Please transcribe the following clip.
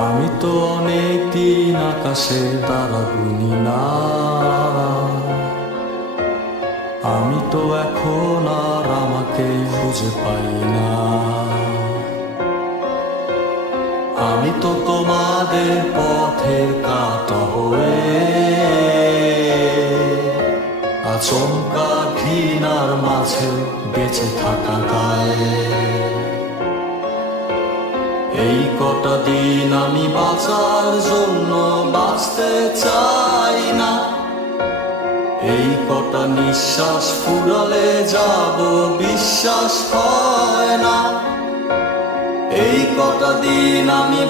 আমি তো অনেক দিন আকাশে তারা গুনি না, আমি তো এখন আর আমাকে খুঁজে পাই না। আমি তো তোমাদের পথের কাঁটা হয়ে আচমকা ঘৃণার মাঝে বেঁচে থাকা গায়ে। এই কটা দিন আমি বাঁচার জন্য বাঁচতে চাই না, এই কটা নিঃশ্বাস ফুরালে যাব বিশ্বাস হয় না। এই কটা দিন আমি